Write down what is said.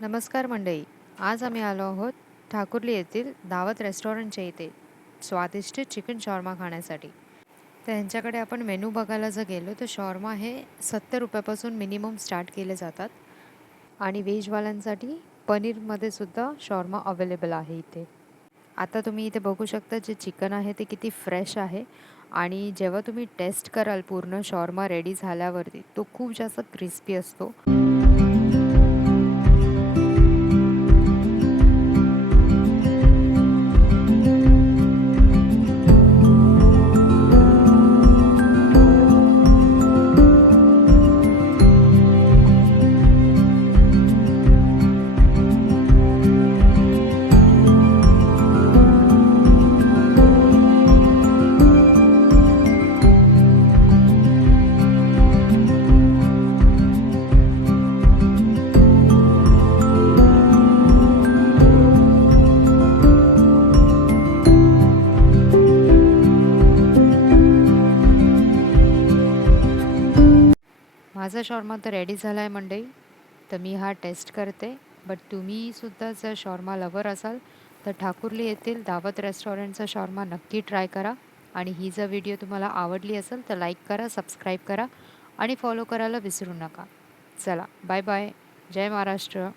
नमस्कार मंडळी. आज आम्ही आलो आहोत ठाकुर्ली येथील दावत रेस्टॉरंटच्या इथे स्वादिष्ट चिकन शॉर्मा खाण्यासाठी. तर ह्यांच्याकडे आपण मेनू बघायला जर गेलो तर शॉर्मा हे 70 रुपयापासून मिनिमम स्टार्ट केले जातात आणि व्हेजवाल्यांसाठी पनीरमध्ये सुद्धा शॉर्मा अवेलेबल आहे इथे. आता तुम्ही इथे बघू शकता जे चिकन आहे ते किती फ्रेश आहे आणि जेव्हा तुम्ही टेस्ट कराल पूर्ण शॉर्मा रेडी झाल्यावरती तो खूप जास्त क्रिस्पी असतो. माझा शॉर्मा तर रेडी झाला आहे मंडळी. तर मी हा टेस्ट करते. बट तुम्ही सुद्धा जर शॉर्मा लवर असाल तर ठाकुर्ली येथील दावत रेस्टॉरंटचा शॉर्मा नक्की ट्राय करा. आणि ही जर व्हिडिओ तुम्हाला आवडली असेल तर लाईक करा, सबस्क्राईब करा आणि फॉलो करायला विसरू नका. चला बाय बाय. जय महाराष्ट्र.